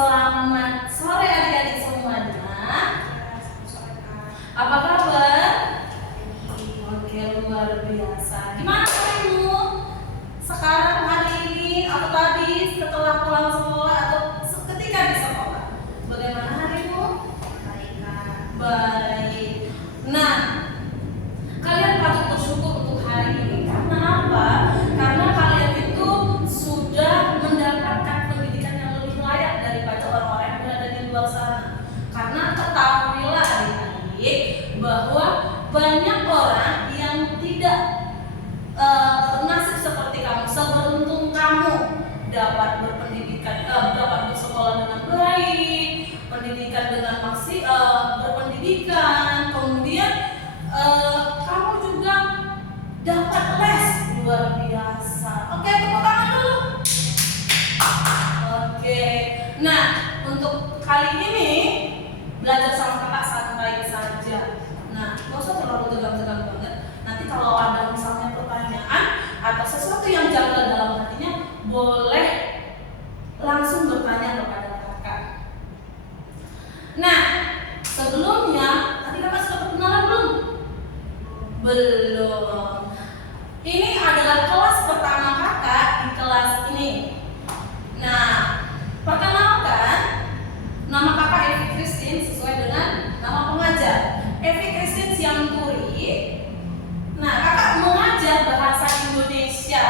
Selamat sore adik-adik semuanya. Apa kabar? Oke, luar biasa. Gimana kamu sekarang hari ini atau tadi setelah pulang sekolah atau ketika di sekolah? Bagaimana harimu? Baik. Nah, kalian patut bersyukur untuk hari ini. Karena apa? Karena kalian itu sudah mendapatkan pendidikan yang lebih layak daripada orang-orang yang berada di luar sana. Karena ketahuilah adik-adik bahwa banyak orang yang tidak nasib seperti kamu, seberuntung kamu dapat berpendidikan, dapat bersekolah dengan baik, pendidikan dengan berpendidikan, kemudian kamu juga dapat les luar biasa. Oke, tepuk tangan dulu. Oke, nah untuk kali ini belajar sama kakak santai saja. Nah, nggak usah terlalu tegang-tegang banget. Nanti kalau ada misalnya pertanyaan atau sesuatu yang janggal dalam hatinya, boleh langsung bertanya kepada kakak. Nah, sebelumnya tadi kakak sudah perkenalan belum? Belum. Ini adalah kelas pertama kakak di kelas ini. Nah, perkenalkan, nama kakak Evi Christine sesuai dengan nama pengajar, Evi Christine Siamturi. Nah, kakak mengajar bahasa Indonesia.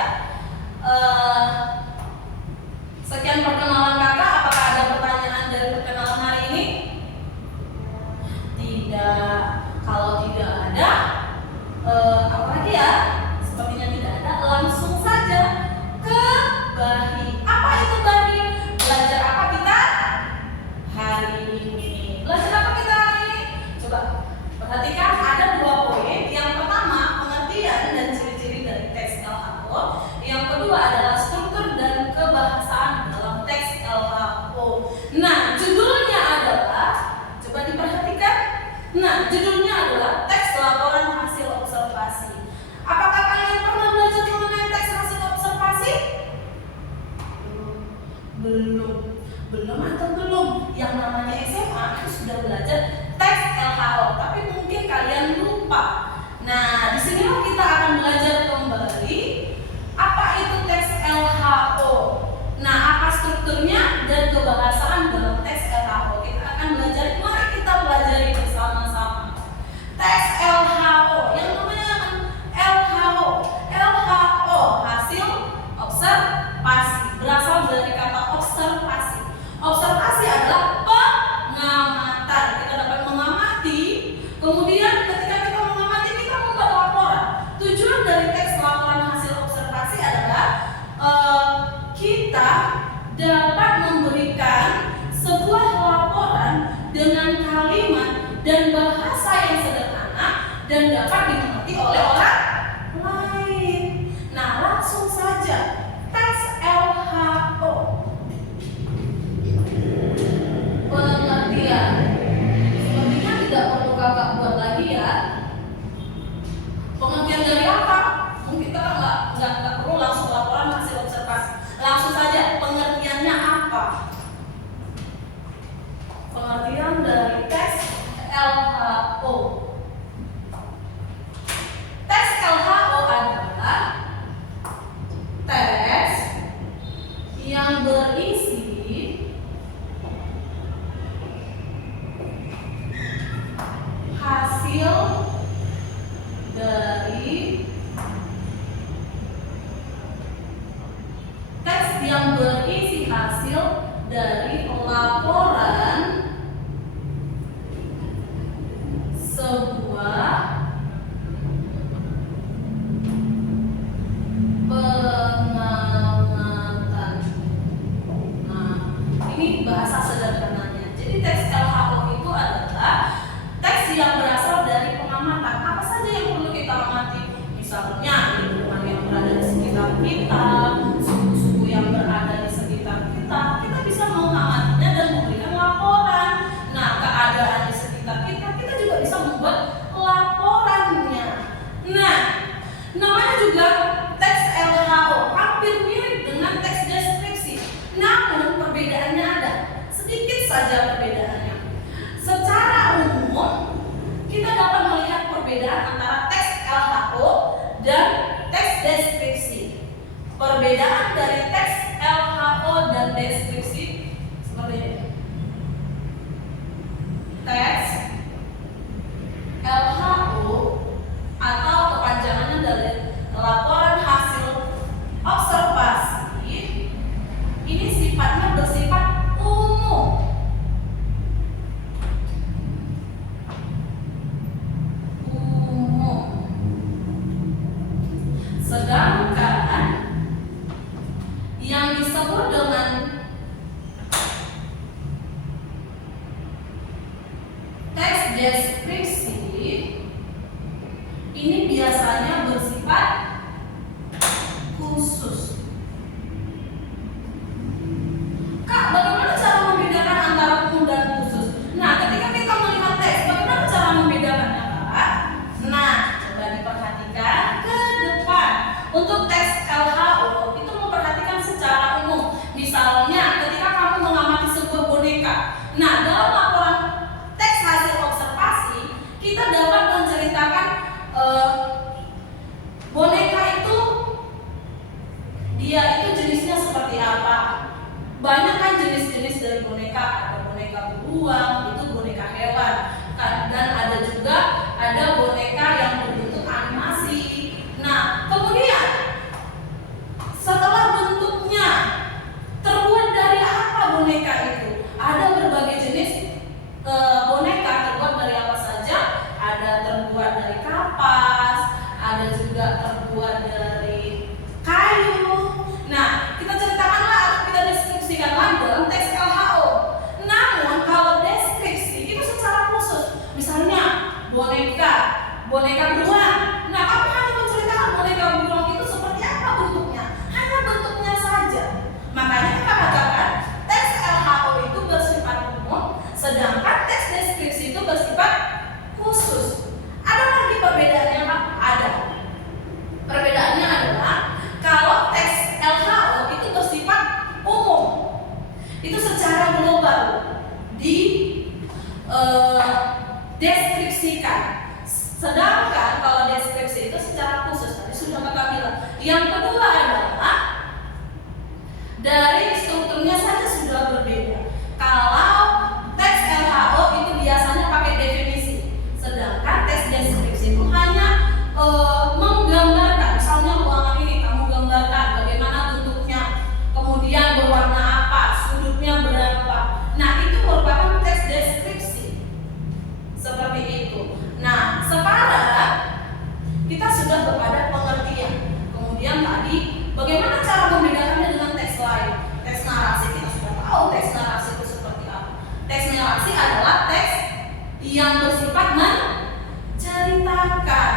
Sekian perkenalan kakak. Apakah ada pertanyaan dari perkenalan hari ini? Tidak. Kalau tidak ada, apa lagi ya? Sepertinya tidak ada. Langsung saja ke Bahi. Apa itu Bahi? Belajar apa kita hari ini? Belajar apa kita hari ini? Coba perhatikan, ada 2 poin. Yang pertama, pengertian dan ciri-ciri dari teks LHO. Yang kedua adalah struktur dan kebahasaan dalam teks LHO. Nah, judulnya adalah, coba diperhatikan. Nah, judulnya adalah teks laporan hasil observasi. Apakah kalian pernah belajar mengenai teks hasil observasi? Belum atau belum? Yang namanya SMA perbedaan dari teks LHO dan deskripsi seperti ini. Teks LHO atau kepanjangannya dari laporan hasil observasi ini sifatnya bersifat umum. Sedangkan yang disebut dengan teks deskripsi ini biasanya bersifat khusus. Kak, bagaimana cara membedakan antara umum dan khusus? Nah, ketika kita melihat teks, bagaimana cara membedakannya, Kak? Nah, coba diperhatikan ke depan. Untuk teks LHO itu memperhatikan secara umum. Misalnya, ketika kamu mengamati sebuah boneka. Nah, dalam laporan teks hasil observasi, kita dapat menceritakan boneka itu dia itu jenisnya seperti apa. Banyak kan jenis-jenis dari boneka. Ada boneka beruang, itu boneka hewan. Dan ada juga boneka yang berbentuk animasi. Nah, kemudian setelah bentuknya terbuat dari apa boneka itu? Ada berbagai jenis boneka terbuat dari apa saja. Ada terbuat dari kapas, ada juga terbuat dari kayu. Nah, kita ceritakanlah atau kita deskripsikanlah dalam teks LHO. Namun kalau deskripsi itu secara khusus, misalnya boneka beruang. Nah, kamu hanya menceritakan boneka beruang itu seperti apa bentuknya, hanya bentuknya saja. Makanya kita katakan teks LHO itu bersifat umum, sedangkan teks deskripsi itu bersifat khusus. Ada lagi perbedaannya, Pak? Ada. Perbedaannya adalah kalau teks LHO itu bersifat umum, itu secara global deskripsikan. Sedangkan kalau deskripsi itu secara khusus, tadi sudah Kakak bilang. Yang kedua adalah dari strukturnya saja sudah berbeda. Kalau teks LHO itu biasanya pakai definisi, sedangkan teks deskripsi itu hanya menggambarkan. Misalnya ruangan ini kamu gambarkan bagaimana bentuknya, kemudian berwarna apa, sudutnya berapa. Nah, itu merupakan teks deskripsi seperti itu. Nah, sekarang kita sudah kepada pengertian. Kemudian tadi bagaimana cara membedakannya dengan teks lain? Teks narasi kita sudah tahu teks narasi itu seperti apa. Teks narasi adalah teks yang bersifat menceritakan.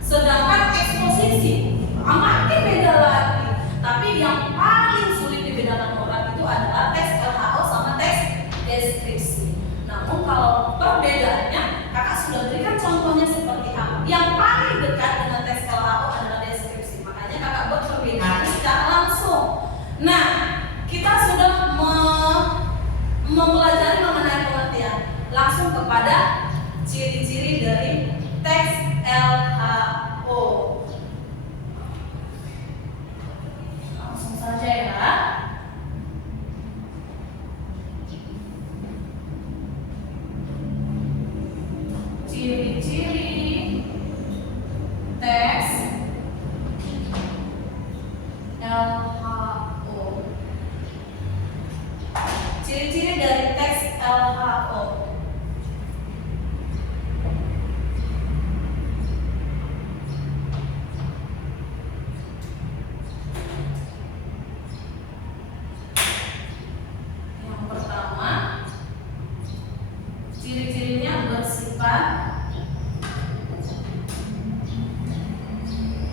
Sedangkan eksposisi makin beda lagi. Tapi yang paling sulit dibedakan orang itu adalah teks LHO sama teks deskripsi. Namun kalau perbedaannya, Kakak sudah berikan contohnya seperti apa. Yang paling dekat dengan teks LHO adalah deskripsi. Makanya Kakak buat perbedaan secara langsung. Nah, kita sudah mempelajari mengenai pengertian. Langsung kepada ciri-ciri dari teks LHO. Langsung saja ya. Ciri-ciri teks LHO. Ciri-ciri dari teks LHO. Yang pertama, ciri-cirinya bersifat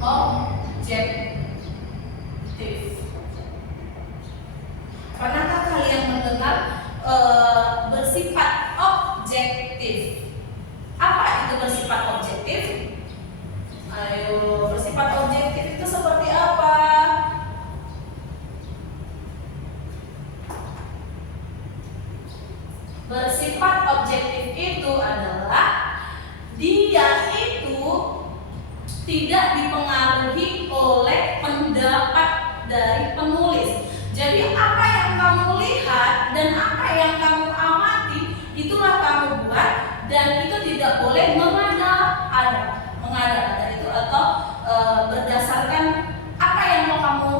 objektif. Pernahkah kalian mendengar bersifat objektif? Apa itu bersifat objektif? Ayo, bersifat objektif itu seperti apa? Bersifat objektif itu adalah dia itu tidak dipengaruhi oleh pendapat dari penulis. Jadi apa yang kamu lihat dan apa yang kamu amati itulah kamu buat, dan itu tidak boleh mengada-ada. Mengada-ada itu atau berdasarkan apa yang mau kamu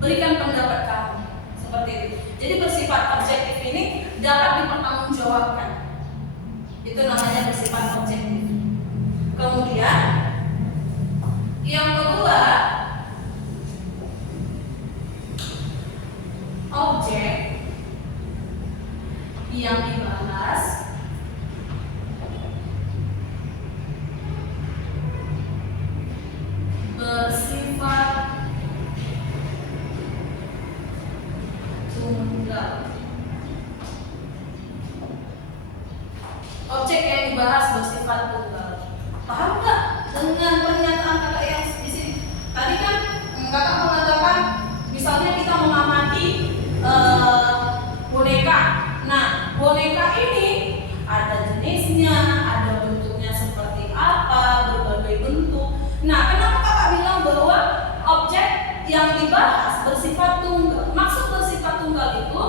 berikan pendapat kamu, seperti itu. Jadi bersifat objektif ini dapat dipertanggungjawabkan. Itu namanya bersifat objektif. Kemudian yang kedua, objek yang dibahas bersifat tunggal. Objek yang dibahas bersifat tunggal. Paham nggak dengan pernyataan kakak yang di sini? Tadi kan kakak mengatakan misalnya kita mengamati boneka. Nah, boneka ini ada jenisnya, ada bentuknya seperti apa, berbagai bentuk. Nah, kenapa kakak bilang bahwa objek yang dibahas bersifat tunggal? Maksud bersifat tunggal itu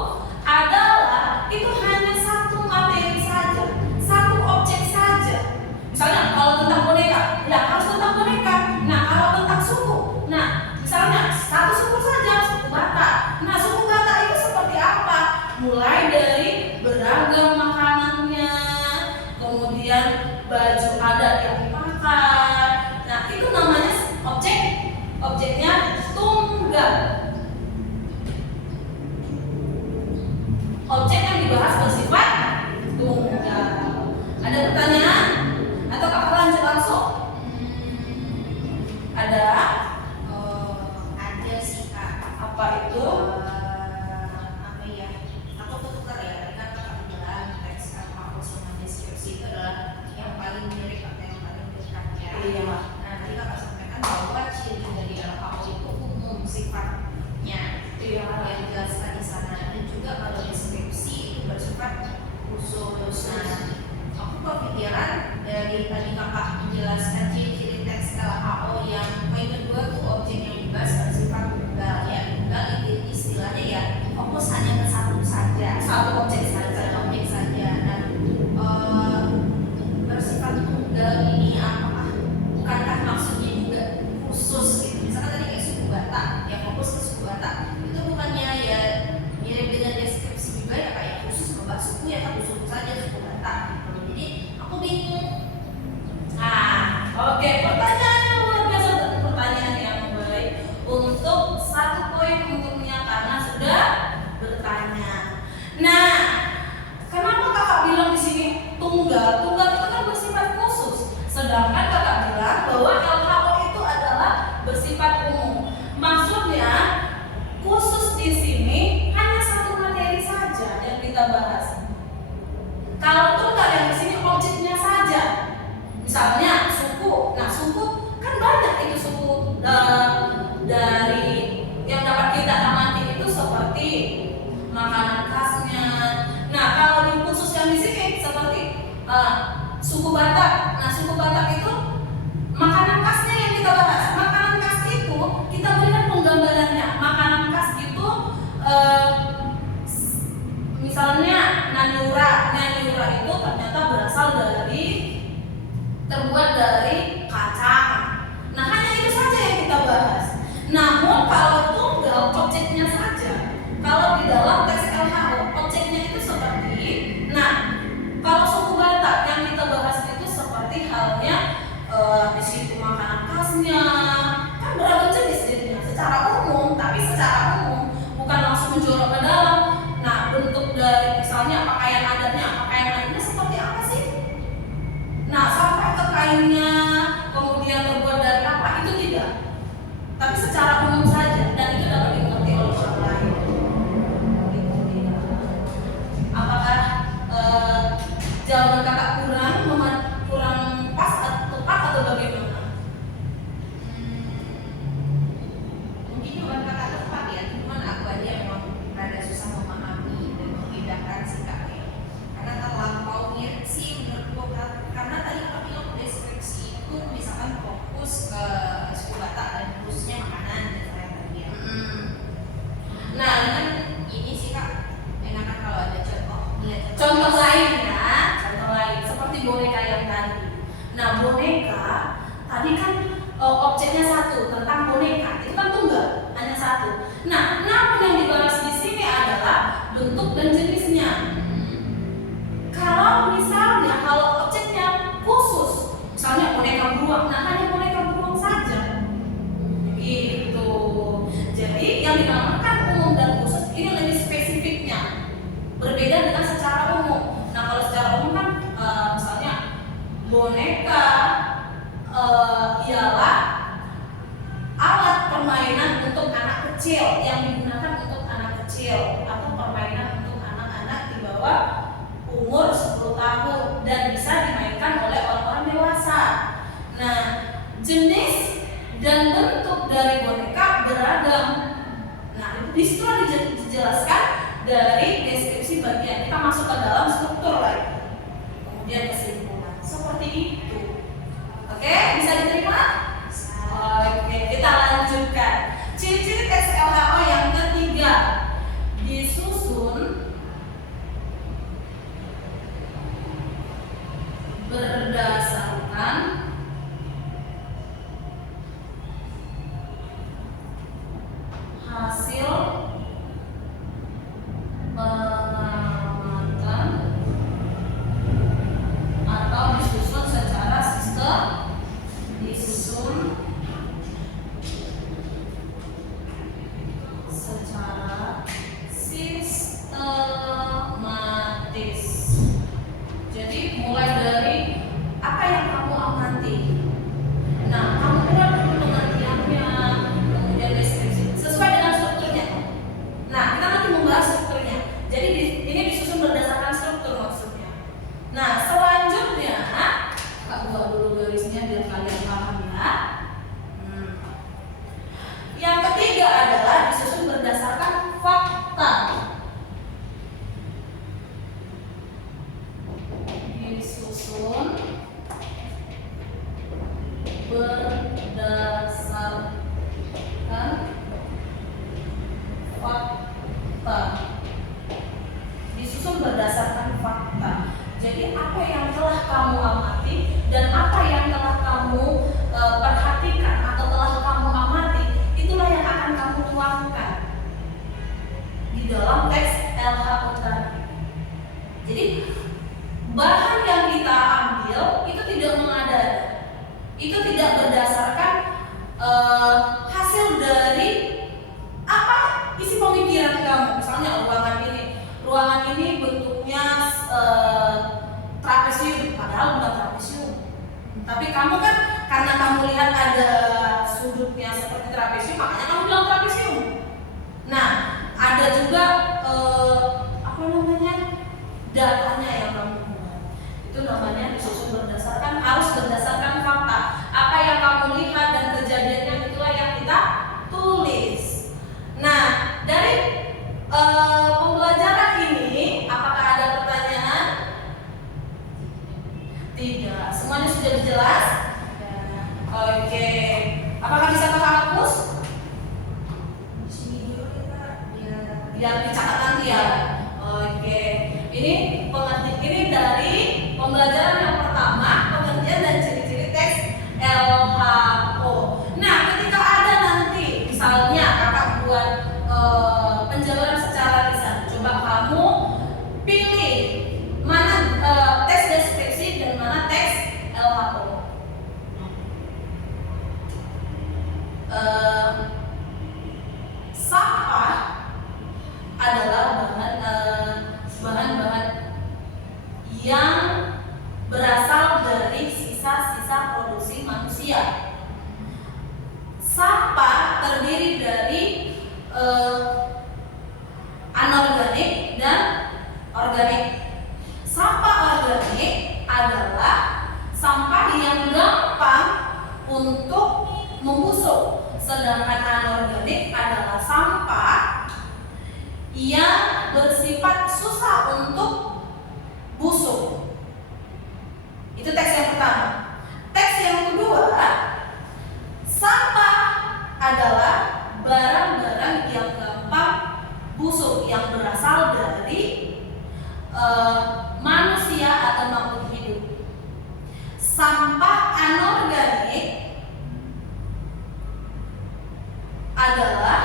adalah itu hanya satu materi saja, satu objek saja. Misalnya kalau tentang boneka, ya harus tentang boneka. Nah, kalau tentang suku, nah misalnya satu suku saja, suku Batak. Nah, suku Batak itu seperti apa? Mulai dari beragam makanannya, kemudian baju adat yang dipakai. Nah, itu namanya objek. Objeknya tunggal. Objek yang dibahas bersifat tunggal. Ada pertanyaan? Atau kakak lanjut langsung? Ada? Ada sih kak. Apa itu? Apa ya? Aku tukar ya. Kan kakak bilang teks aku sama deskripsi itu adalah yang paling mirip atau yang paling dekat ya. Iya. Nah, tadi kakak sampaikan bahwa ciri dari LHO itu umum sifatnya. Iya. Yang dijelaskan di sana. Dan juga kalau deskripsi itu bersifat khusus. Nah, aku kepikiran dari tadi kakak menjelaskan ciri-ciri teks LHO yang poin kedua tuh objek yang dibahas bersifat tunggal. Ya, tunggal itu istilahnya ya fokus hanya ke satu saja, satu objek saja, Nah, bersifat tunggal ini apakah bukankah maksudnya juga khusus gitu? Misalkan tadi kayak suku Batak, ya fokus ke suku Batak. Itu bukannya ya mirip dengan deskripsi juga ya kayak khusus membahas suku ya satu suku saja, suku Batak. Jadi aku bingung. Nah, oke, pertanyaan yang luar biasa, pertanyaan yang baik untuk satu poin untuknya karena sudah bertanya. Nah, kenapa kakak bilang di sini tunggal? Tunggal itu kan bersifat khusus, sedangkan kakak bilang bahwa LHO itu adalah bersifat umum. Maksudnya khusus di sini hanya satu materi saja yang kita bahas. Kalau tunggal yang di sini objeknya saja. Misalnya suku, nah suku kan banyak itu suku dari yang dapat kita amati itu seperti makanan khasnya. Nah kalau di khusus yang di sini seperti suku Batak, nah suku Batak itu makanan khasnya yang kita bahas. Makanan khas itu kita berikan penggambarannya. Makanan khas itu misalnya nanyura itu ternyata berasal dari terbuat dari kacang. Nah, hanya itu saja yang kita bahas. Namun kalau tunggal objeknya saja. Kalau di dalam teks LHO objeknya itu seperti, nah, kalau suku Batak yang kita bahas itu seperti halnya di situ makanan khasnya. Kan beragam jenis jadinya secara umum, tapi secara umum bukan langsung menjorok ke dalam. Nah, bentuk dari misalnya pakaian adatnya seperti apa sih? Nah, sampai ke kainnya, kemudian terbuat dari apa, itu tidak. Tapi secara umum saja, dan itu dapat dimengerti oleh orang lain. Apakah jawaban kakak kurang pas atau tepat atau bagaimana? Mungkin jawaban kakak tepat ya, cuman aku aja memang rada susah memahami dan membedakan sikapnya. Karena terlampau mirip sih menurutku, karena tadi kakak bilang deskripsi itu misalkan fokus ke suku Batak dan khususnya makanan dan lain-lain ya. boneka ialah alat permainan untuk anak kecil yang digunakan untuk anak kecil atau permainan untuk anak-anak di bawah umur 10 tahun dan bisa dimainkan oleh orang-orang dewasa. Nah, jenis dan bentuk dari boneka beragam. Nah, disitulah dijelaskan dari deskripsi bagian. Kita masuk ke dalam struktur lagi. Kemudian kesimpulan. Seperti itu. Oke, bisa diterima? Oke, kita lanjutkan. Ciri-ciri teks LHO yang ketiga, disusun berdasarkan hasil pengamatan atau disusun secara sistematis. Jadi mulai dari apa yang kamu amati. Nah, kamu buat dulu pengertiannya, kemudian deskripsi sesuai dengan strukturnya. Nah, kita nanti membahas strukturnya. Jadi ini disusun berdasarkan struktur maksudnya. Nah, selanjutnya aku buat dulu garisnya biar kalian paham ya. Yang ketiga adalah disusun berdasarkan fakta. Disusun berdasarkan fakta. Disusun berdasarkan fakta. Jadi apa yang telah kamu amati dan apa yang telah kamu perhatikan atau telah kamu amati, itulah yang akan kamu tuangkan di dalam teks LHO tadi. Jadi bahan yang kita ambil itu tidak mengada-ada. Itu tidak berdasarkan hasil dari apa isi pemikiran kamu. Misalnya ruangan ini bentuknya trapesium, padahal bukan trapesium. Tapi kamu kan karena kamu lihat ada sudutnya seperti trapesium, makanya kamu bilang trapesium. Nah, ada juga datanya yang kamu buat. Itu namanya disusun berdasarkan, harus berdasarkan fakta. Apa yang kamu lihat dan kejadiannya itulah yang kita tulis. Nah, dari pembelajaran ini, apakah ada pertanyaan? Tidak. Semuanya sudah jelas? Oke. Apakah bisa kakak hapus? Di sini dulu ya Kak. Biar dicatat nanti ya. Oke. Ini dari pembelajaran yang pertama, pengertian dan ciri-ciri teks LHO. Nah, ketika ada nanti, misalnya kakak buat penjabaran secara lisan, coba kamu pilih mana teks deskripsi dan mana teks LHO. Sampah adalah bahan-bahan yang berasal dari sisa-sisa produksi manusia. Sampah terdiri dari anorganik dan organik. Sampah organik adalah sampah yang gampang untuk membusuk, sedangkan anorganik adalah sampah yang bersifat susah untuk busuk. Itu teks yang pertama. Teks yang kedua, sampah adalah barang-barang yang gampang busuk yang berasal dari manusia atau makhluk hidup. Sampah anorganik adalah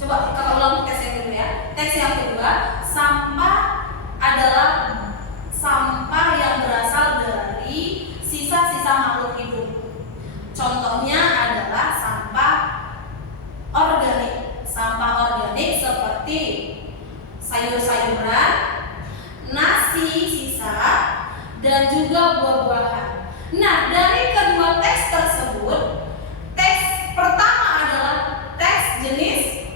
coba kita ulang teks yang kedua ya. Teks yang kedua, sampah adalah sampah yang berasal dari sisa-sisa makhluk hidup. Contohnya adalah sampah organik. Sampah organik seperti sayur-sayuran, nasi, dan juga buah-buahan. Nah, dari kedua teks tersebut, teks pertama adalah teks jenis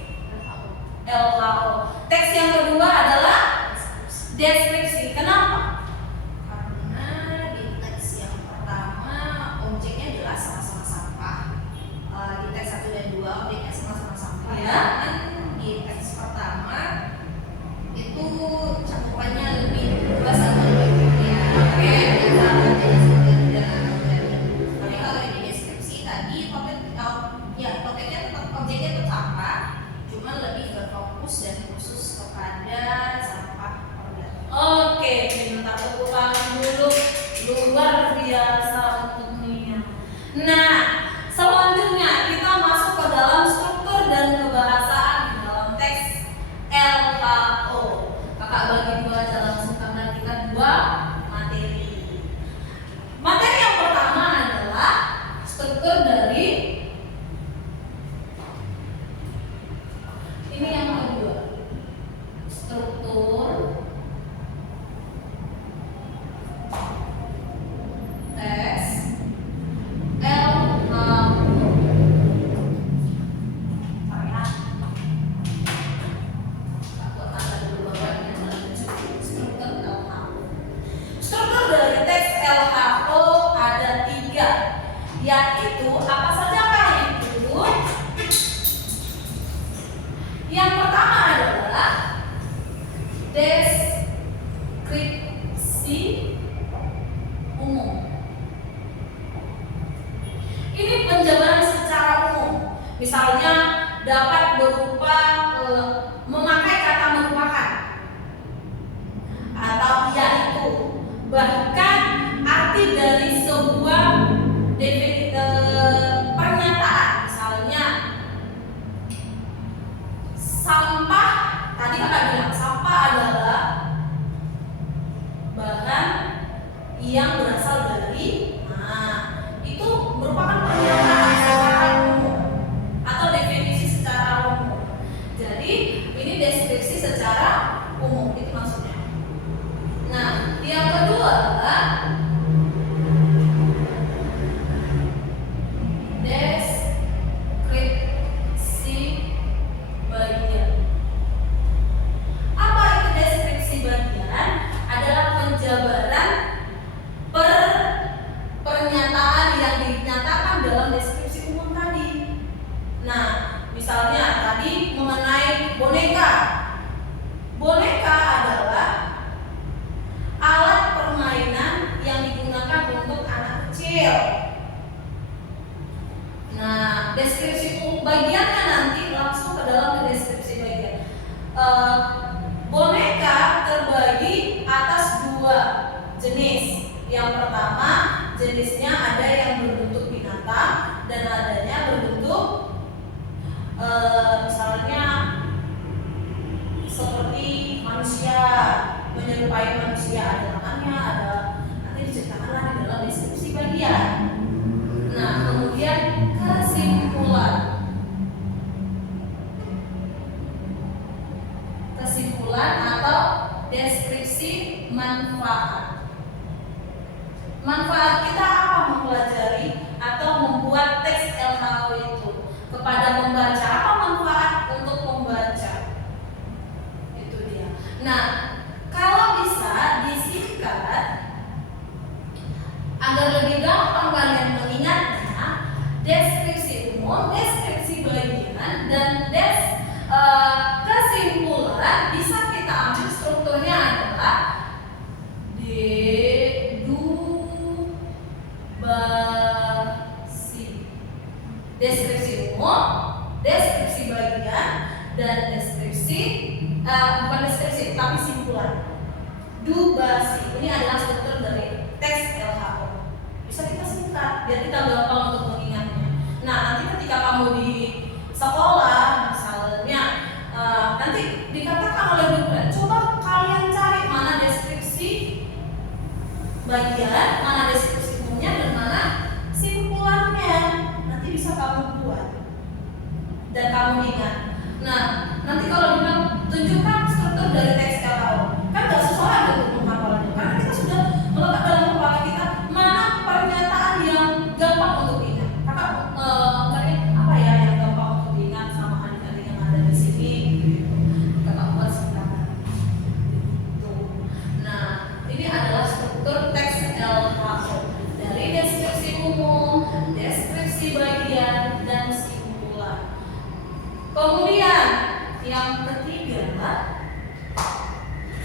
LHO. Teks yang kedua adalah deskripsi. Kenapa? Karena di teks yang pertama objeknya jelas sama-sama sampah. Di teks 1 dan 2 objeknya sama-sama sampah. Ya. Dan di teks pertama itu cakupannya lebih luas atau lebih ya. Oke, tapi kalau di deskripsi tadi topiknya tetap objeknya tetap sampah, cuma lebih berfokus dan khusus kepada sampah organik. Oke, minta tepuk tangan dulu. Luar biasa untuknya. Nah, selanjutnya kita masuk ke dalam struktur dan kebahasaan di dalam teks LHO. Kakak bagi dua aja langsung karena kita dua materi. Materi yang pertama adalah struktur dari ini yang kedua. Struktur teks LHO. Struktur dari teks LHO ada 3, yaitu apa sajakah itu? Yang pertama adalah deskripsi umum. Ini penjabaran secara umum. Misalnya dapat berupa memakai kata merupakan atau yaitu, bahkan arti dari sebuah pernyataan. Misalnya sampah, tadi kakak bilang sampah adalah bahan yang berasal dari, itu merupakan pernyataan secara umum atau definisi secara umum. Jadi ini deskripsi secara umum, itu maksudnya. Nah, yang kedua adalah deskripsi bagian. Apa itu deskripsi bagian? Adalah penjabaran pernyataan yang dinyatakan dalam deskripsi umum tadi. Nah, misalnya tadi mengenai boneka. Boneka adalah alat permainan yang digunakan untuk anak kecil. Nah, deskripsi bagiannya nanti langsung ke dalam deskripsi bagian. Boneka terbagi atas 2 jenis. Yang pertama, jenisnya ada yang berbentuk binatang dan adanya berbentuk misalnya seperti manusia, menyerupai manusia, ada tangannya, ada, nanti diceritakanlah di dalam deskripsi bagian. Nah, kemudian kesimpulan atau deskripsi manfaat. Manfaat kita apa mempelajari atau membuat teks LHO itu kepada pembaca? Apa manfaat untuk pembaca? Itu dia. Nah, kalau bisa disingkat agar lebih gampang kalian mengingatnya, deskripsi umum, deskripsi bagian, dan kesimpulan bisa kita ambil strukturnya adalah dedubasi. Deskripsi umum, deskripsi bagian, dan deskripsi bukan deskripsi tapi simpulan. Dubasi ini adalah struktur dari teks LHO. Bisa kita singkat biar kita gampang untuk mengingatnya. Nah, nanti ketika kamu di sekolah misalnya nanti dikatakan oleh guru, coba kalian cari mana deskripsi bagian, mana deskripsi umumnya, dan mana simpulannya. Nanti bisa kamu buat dan kamu ingat. Nah, nanti kalau bilang tunjukkan struktur dari teks LHO, kan gak sesuai untuk menghafalnya, karena kita sudah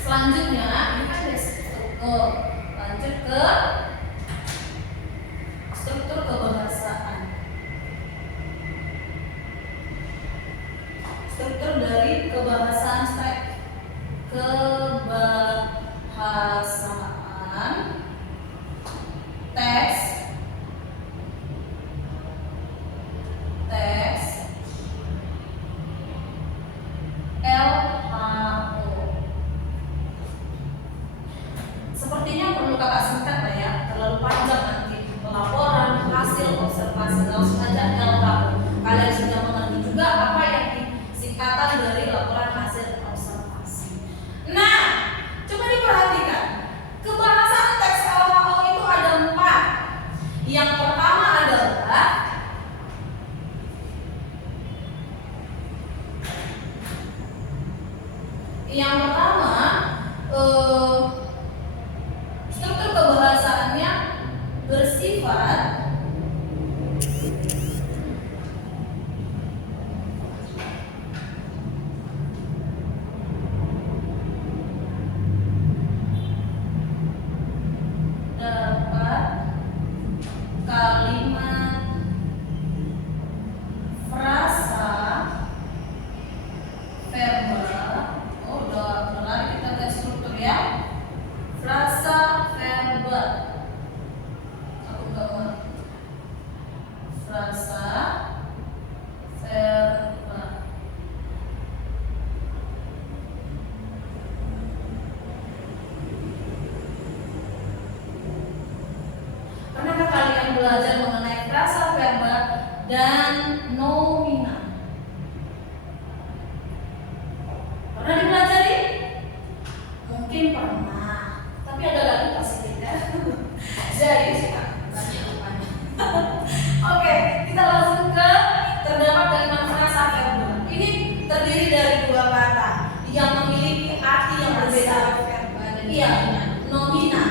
Selanjutnya ini kan ada struktur. Lanjut ke struktur kebahasaan. Struktur dari kebahasaan teks, LHO. Sepertinya perlu kakak singkat lah ya, terlalu panjang nanti pelaporan hasil observasi. Langsung aja LHO. Kalian sudah mengerti juga apa yang singkatan dari laporan hasil observasi. Nah, coba diperhatikan. Kebahasaan teks LHO itu ada 4. Yang pertama adalah struktur kebahasaannya bersifat dapat kalimat, frasa, verbal. Oh, udah lari kita ke struktur ya. Frasa, verbal. Aku nggak ngerti. Frasa, verbal. Pernahkah kalian belajar mengenai frasa, verbal, dan nomina? Pernah dipelajari? Mungkin pernah, tapi ada lagi pasti tidak. Jadi banyak rupanya. oke, kita langsung ke terdapat kalimat frasa verbal. Ini terdiri dari 2 kata yang memiliki arti yang berbeda. Verbal dan Iya, nomina.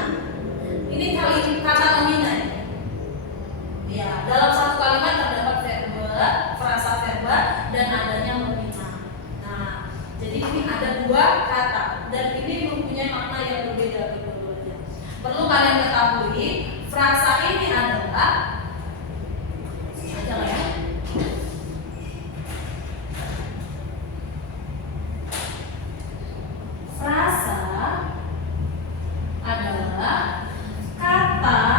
Ini kata nomina. Ya, dalam satu kalimat terdapat verbal, frasa verbal, dan adanya nomina. Nah, jadi ini ada 2 kata dan ini mempunyai makna yang berbeda kedua-duanya. Perlu kalian ketahui, frasa ini adalah frasa adalah kata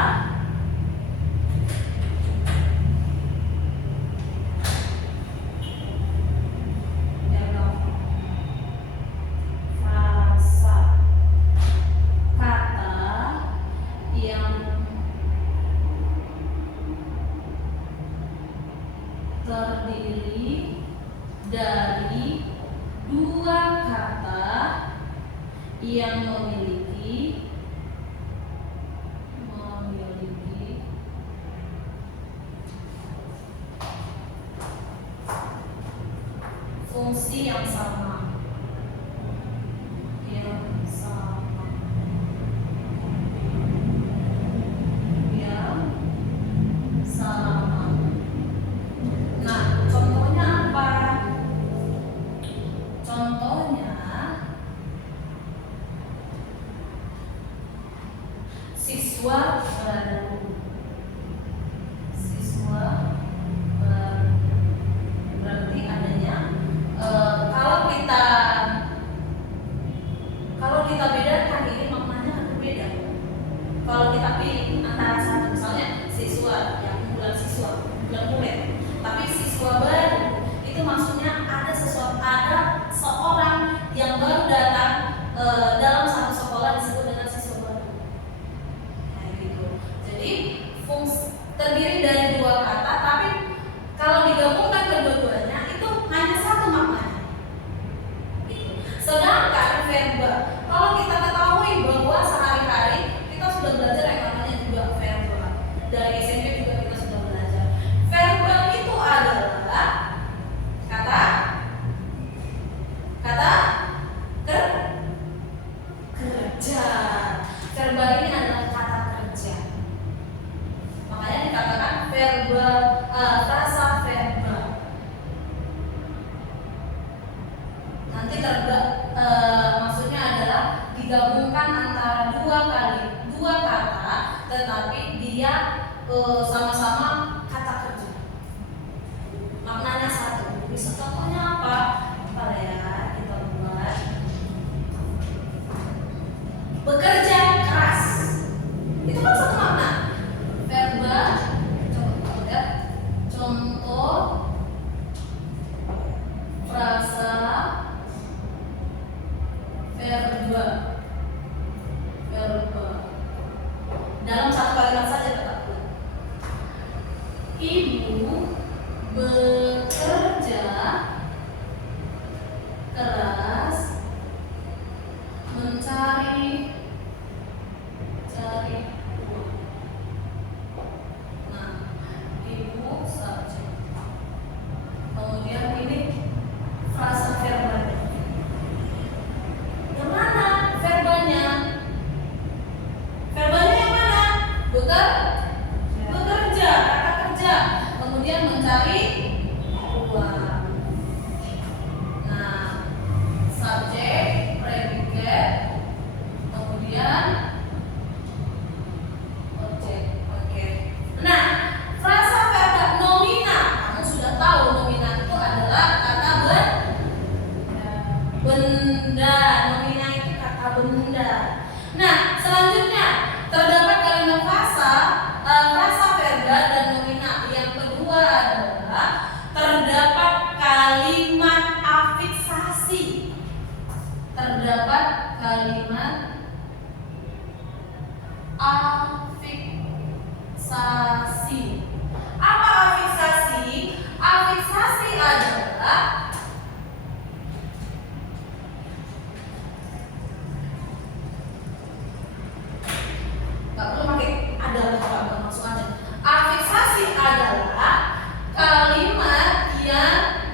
yang terdiri dari 2 kata yang memiliki fungsi yang sama. Nah, contohnya apa? Contohnya digabungkan antara dua kata, tetapi dia sama-sama kata kerja. Maknanya satu. Bisa contohnya apa? Apa ya? Kita buat bekerja keras. Itu kan satu makna. Verba, coba lihat. Contoh frasa verba. Dalam satu kalimat saja tetap. Ibu bekerja keras mencari uang. Nah, ibu subjek. Kemudian ini frasa verba. Yang mana verbanya? Verbanya yang mana? Bekerja, kata kerja. Kemudian mencari uang. Nah, subjek, predikat, kemudian objek. Oke. Nah, frasa verba nomina. Kamu sudah tahu nomina itu adalah kata benda. Nomina itu kata benda. Nah, selanjutnya terdapat kalimat frasa verba dan nomina. Yang kedua adalah terdapat kalimat afiksasi. Terdapat kalimat afiksasi. Apa afiksasi? Afiksasi adalah nggak perlu pakai adalah apa, langsung aja. Afiksasi adalah kalimat yang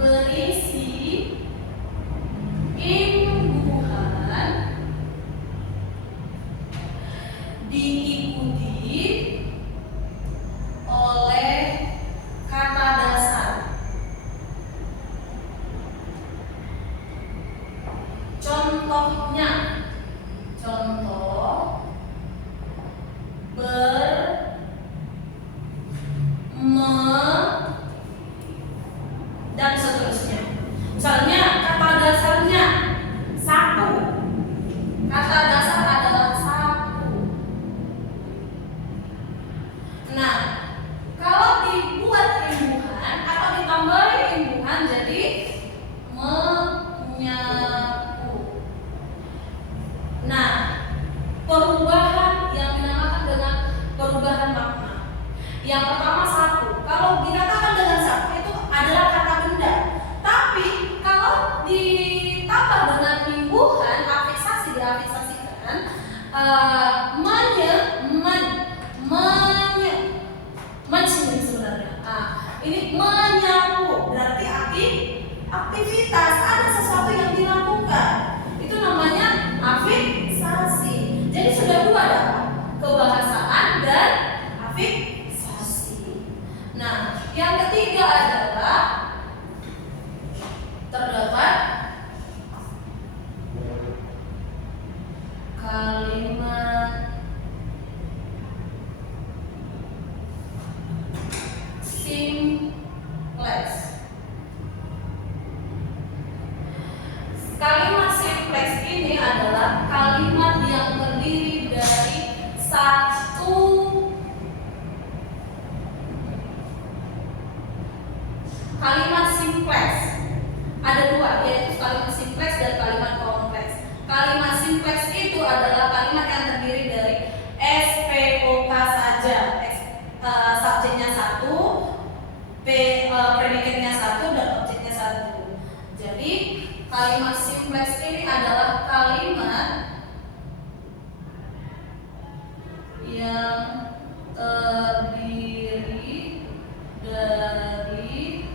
berisi imbuhan diikuti oleh kata dasar. Contohnya, contoh dan seterusnya. Misalnya kata dasarnya satu. Kata dasar adalah satu. Nah, kalau dibuat imbuhan atau ditambahi imbuhan jadi menyapu. Nah, perubahan yang dinamakan dengan perubahan makna. Yang pertama satu. Kalau dikatakan dengan satu itu adalah kata benda. Tapi kalau ditambah dengan imbuhan afiksasi, diafiksasikan sendiri sebenarnya. Ini menyapu berarti aktivitas, ada sesuatu yang dilakukan. Itu namanya afiksasi. Jadi sudah dua dapat kebahasaan dan afiksasi. Nah, yang ketiga adalah terdapat kalimat simplex. Kalimat simplex ini adalah kalimat yang terdiri dari satu kalimat simplex. Ada dua, yaitu kalimat simplex dan kalimat kompleks. Kalimat simplex itu adalah kalimat yang terdiri dari SPOK saja. Subjeknya satu, predikatnya satu, dan objeknya satu. Jadi kalimat simplex ini adalah kalimat yang terdiri dari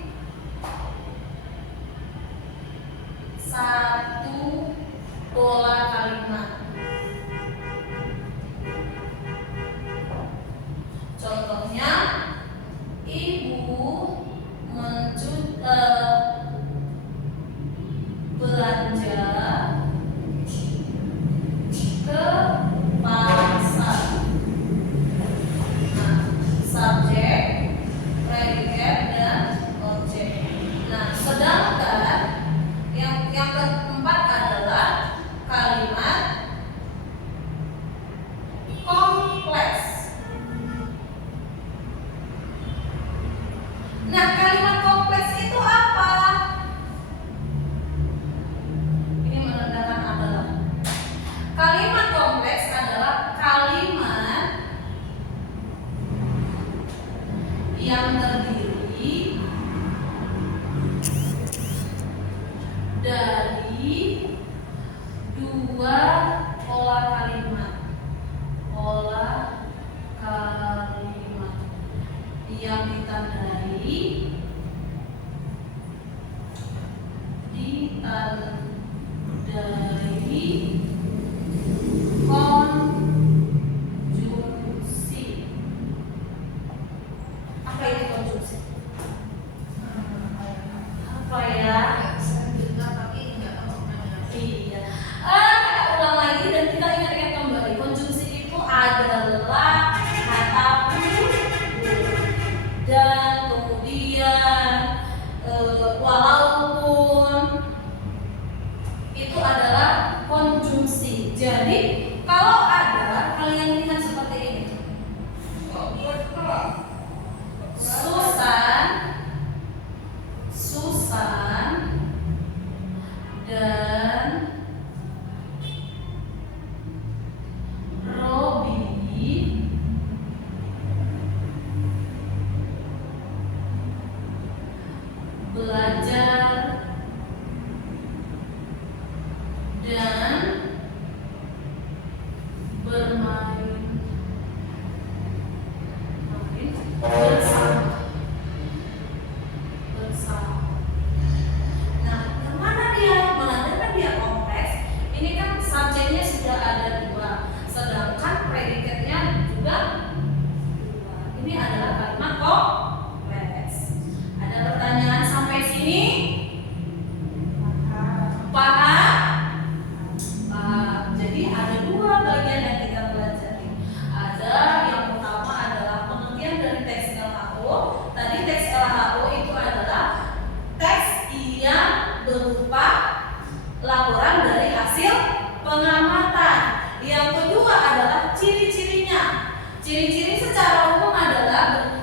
pengamatan. Yang kedua adalah ciri-cirinya. Ciri-ciri secara umum adalah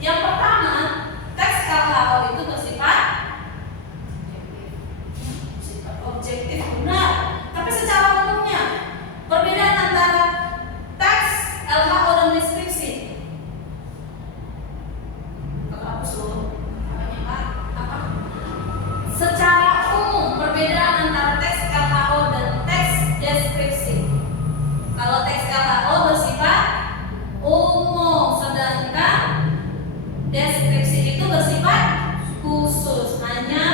yang pertama, teks LHO itu bersifat objektif, benar. Tapi secara umumnya perbedaan antara teks LHO dan deskripsi. Secara umum perbedaan antara teks LHO dan teks deskripsi. Kalau teks LHO bersifat umum, sedangkan deskripsi itu bersifat khusus. Hanya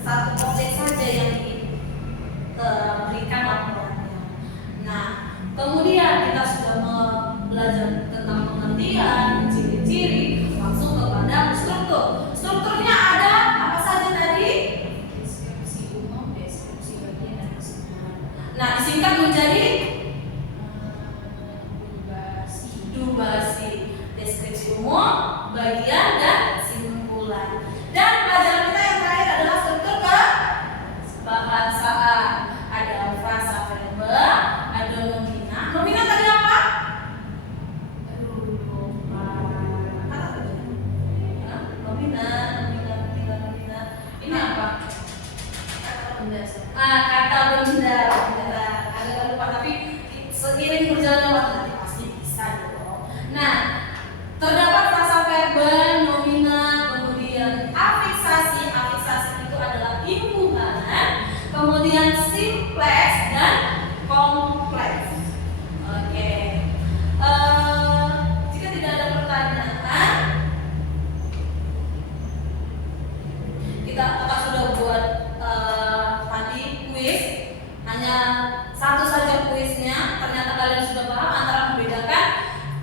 satu objek saja yang diberikan laporannya. Nah, kemudian kita sudah belajar tentang pengertian, ciri-ciri, langsung kepada struktur. Strukturnya ada apa saja tadi? Deskripsi umum, deskripsi bagian, dan kesimpulan. Nah, disingkat menjadi Dubasi. deskripsi umum, bagian, dan simpulan. Dan pelajaran kita yang terakhir adalah struktur kebahasaan. Ada frasa verbal, ada nomina. Nomina tadi apa? Nomina. Ini apa? Kata benda. Agak lupa, tapi seiring berjalannya waktu nanti pasti bisa dong. Nah, terdapat frasa verbal, nomina, kemudian afiksasi. Afiksasi itu adalah imbuhan, kemudian simpleks dan kompleks. Oke. Jika tidak ada pertanyaan, kita sudah buat tadi kuis. Hanya satu saja kuisnya. Ternyata kalian sudah paham antara membedakan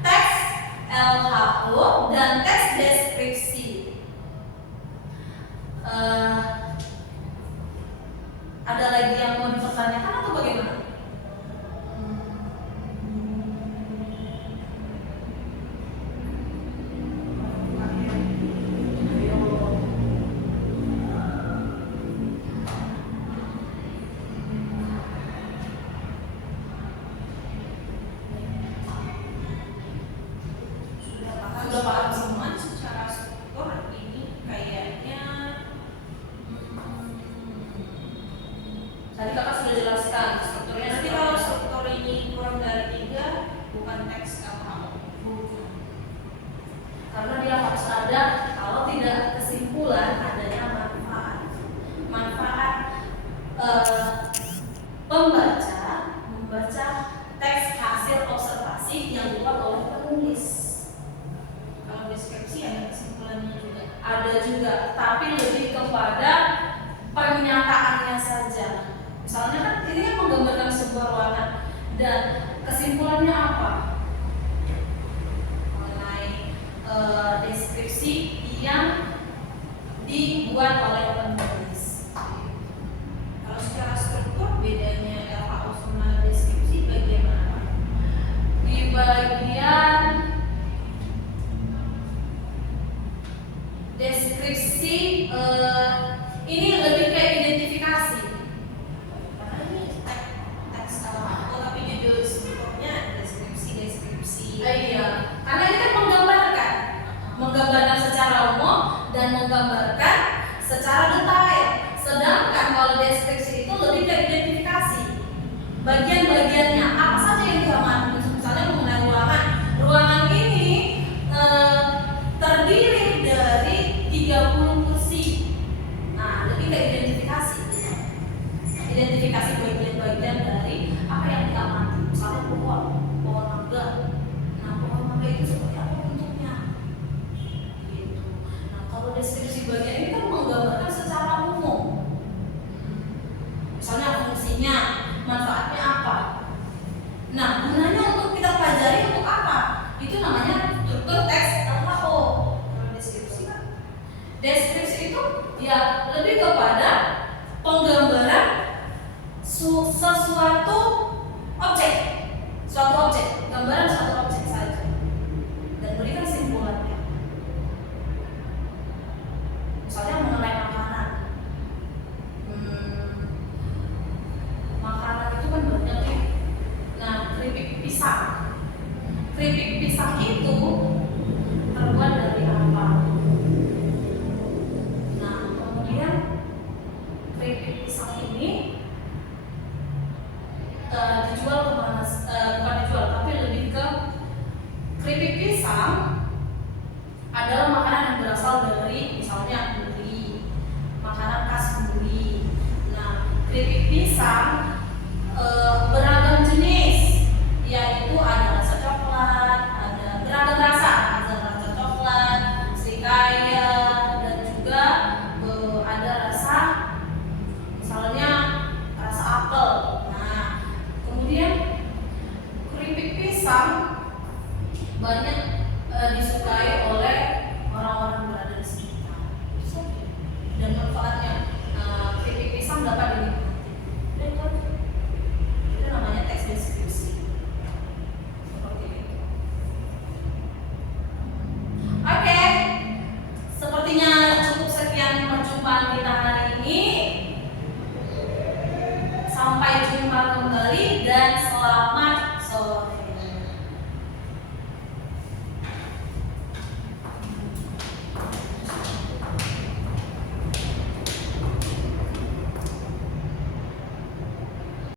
teks LHO dan teks deskripsi. Ada lagi yang mau dipertanyakan atau bagaimana? Sudah paham semua? Secara struktur ini kayaknya Tadi kakak sudah jelaskan strukturnya. nanti kalau struktur ini kurang dari 3 bukan teks LHO. Karena dia harus ada, kalau tidak kesimpulan adanya manfaat. Manfaat pembaca membaca teks hasil observasi yang dibuat oleh penulis. Kalau deskripsi ada kesimpulannya juga. Ada juga, tapi lebih kepada pernyataannya saja. Misalnya kan ini kan menggambarkan sebuah ruangan dan kesimpulannya apa? Mengenai deskripsi yang dibuat oleh penulis. Kalau secara struktur bedanya LHO sama deskripsi bagian mana? Di bagian deskripsi ini lebih kayak identifikasi. Karena ini teks LHO tapi judul strukturnya deskripsi. Iya, karena ini kan menggambarkan secara umum dan menggambarkan secara detail. Sedangkan kalau deskripsi itu lebih ke identifikasi. Bagian-bagiannya apa saja yang diamati. Misalnya mengenai ruangan. Ruangan ini terdiri dari 30 kursi. Nah, lebih ke identifikasi. Identifikasi bagian-bagian dari apa yang diamati. Misalnya pohon mangga. Nah, pohon mangga itu seperti apa bentuknya? Gitu. Nah, kalau deskripsi bagian ini kan menggambarkan secara umum. Misalnya fungsinya, manfaatnya apa? Nah, gunanya untuk kita pelajari untuk apa? Itu namanya struktur teks LHO. Kalau deskripsi kan Deskripsi itu ya lebih kepada penggambaran sesuatu objek, gambaran suatu objek saja, dan berikan simpulannya. Misalnya mengenai makanan pisang. Keripik pisang itu terbuat dari apa? Nah, kemudian keripik pisang ini dijual kemana? Bukan dijual, tapi lebih ke keripik pisang adalah makanan yang berasal dari misalnya Buri, makanan khas Buri. Nah, keripik pisang beragam jenis, yaitu ada rasa coklat, ada beragam rasa, ada rasa coklat, serikaya, dan juga ada rasa misalnya rasa apel. Nah, kemudian keripik pisang banyak disukai oleh orang-orang berada di sekitar. Dan manfaatnya keripik pisang dapat